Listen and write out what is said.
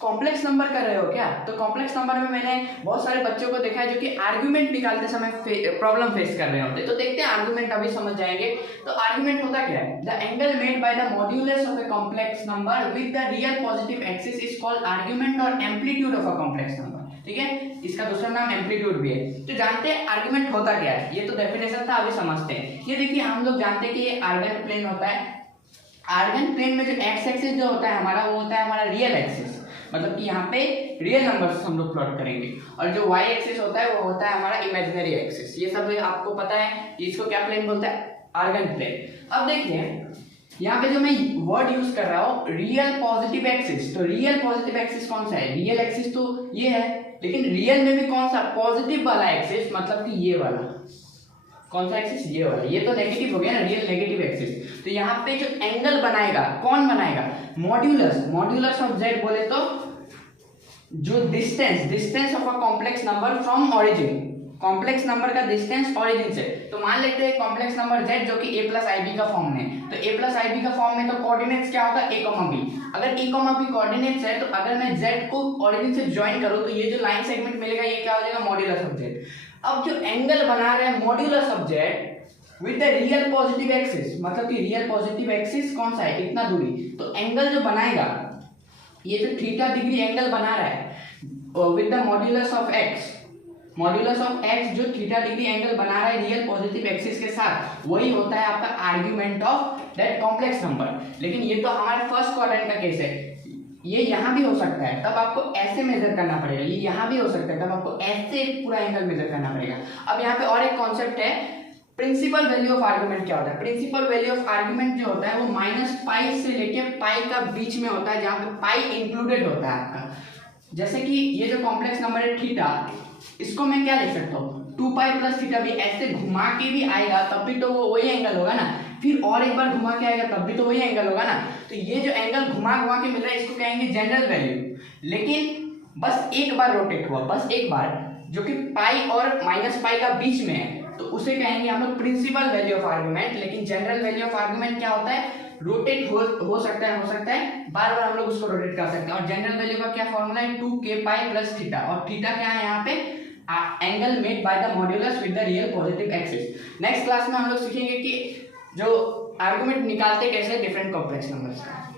Complex number कर रहे हो क्या? तो कॉम्प्लेक्स नंबर में मैंने बहुत सारे बच्चों को देखा है जो कि आर्गुमेंट निकालते समय प्रॉब्लम फेस कर रहे होते हैं। तो देखते हैं आर्गुमेंट, अभी समझ जाएंगे। तो आर्गुमेंट होता क्या है? The angle made by the modulus of a complex number with the real positive axis is called argument और amplitude of a complex number. ठीक है, इसका दूसरा नाम एम्पलीट्यूड भी है। तो जानते हैं आर्गुमेंट होता क्या है, ये तो डेफिनेशन था, अभी समझते हैं। ये देखिए, हम लोग जानते हैं कि ये आर्गन प्लेन होता है। आर्गन प्लेन में जो एक्स एक्सिस जो होता है हमारा, वो होता है हमारा रियल एक्सिस, मतलब कि यहाँ पे रियल नंबर्स हम लोग प्लॉट करेंगे। और जो वाई एक्सिस होता है वो होता है हमारा इमेजिनरी एक्सिस। ये सब आपको पता है, इसको क्या प्लेन बोलते हैं? Argon plane. अब देखिए यहाँ पे जो मैं वर्ड यूज कर रहा हूँ रियल पॉजिटिव एक्सिस, तो रियल पॉजिटिव एक्सिस कौन सा है? रियल एक्सिस तो ये है, लेकिन रियल में भी कौन सा पॉजिटिव वाला एक्सिस, मतलब कि ये वाला। कौन सा एक्सिस? ये वाला। ये तो नेगेटिव हो गया ना, रियल नेगेटिव एक्सिस। तो यहाँ पे जो एंगल बनाएगा, कौन बनाएगा? मॉड्यूलस। मॉड्यूलस ऑफ जेड बोले तो जो distance of a complex number from origin, complex number का डिस्टेंस ओरिजिन से। तो मान लेते हैं कॉम्प्लेक्स नंबर z जो कि a प्लस आई बी का फॉर्म में, तो a प्लस आई बी का फॉर्म में तो कोऑर्डिनेट्स क्या होगा? a, b। अगर a, b कोऑर्डिनेट्स है, तो अगर मैं z को ओरिजिन से ज्वाइन करूं तो ये जो लाइन सेगमेंट मिलेगा ये क्या हो जाएगा? Modulus of z। अब जो एंगल बना रहे हैं modulus of z with the real positive axis, मतलब कि रियल पॉजिटिव एक्सिस कौन सा है? इतना दूरी। तो एंगल जो बनाएगा, ये जो थीटा डिग्री एंगल बना रहा है with the modulus of x, modulus of x जो थीटा डिग्री एंगल बना रहा है रियल पॉजिटिव एक्सिस के साथ, वही होता है आपका argument of that complex number. लेकिन ये तो हमारे फर्स्ट क्वाड्रेंट का केस है, ये यहाँ भी हो सकता है, तब आपको ऐसे मेजर करना पड़ेगा। ये यहाँ भी हो सकता है, तब आपको ऐसे पूरा एंगल मेजर करना पड़ेगा। अब यहाँ पे और एक कॉन्सेप्ट है, प्रिंसिपल वैल्यू ऑफ आर्गुमेंट क्या होता है? प्रिंसिपल वैल्यू ऑफ आर्गुमेंट जो होता है वो -पाई से लेके पाई का बीच में होता है, जहाँ पे पाई इंक्लूडेड होता है आपका। जैसे कि ये जो कॉम्प्लेक्स नंबर है थीटा, इसको मैं क्या लिख सकता हूँ? 2 पाई प्लस थीटा भी ऐसे घुमा के भी आएगा तब भी तो वो वही एंगल होगा ना, फिर और एक बार घुमा के आएगा तब भी तो वही एंगल होगा ना। तो ये जो एंगल घुमा घुमा के मिल रहा है इसको कहेंगे जनरल वैल्यू। लेकिन बस एक बार रोटेट हुआ, बस एक बार, जो कि पाई और -पाई का बीच में है, तो उसे कहेंगे हम लोग प्रिंसिपल वैल्यू ऑफ आर्गुमेंट। लेकिन जनरल वैल्यू ऑफ आर्गुमेंट क्या होता है? रोटेट हो सकता है, बार बार हम लोग उसको रोटेट कर सकते हैं। और जनरल वैल्यू का क्या फॉर्मूला है? 2k pi plus theta. और थीटा क्या है यहाँ पे? Angle made by the modulus with the real positive axis. Next class में हम लोग सीखेंगे कि जो आर्गुमेंट निकालते कैसे डिफरेंट कॉम्प्लेक्स नंबर्स का।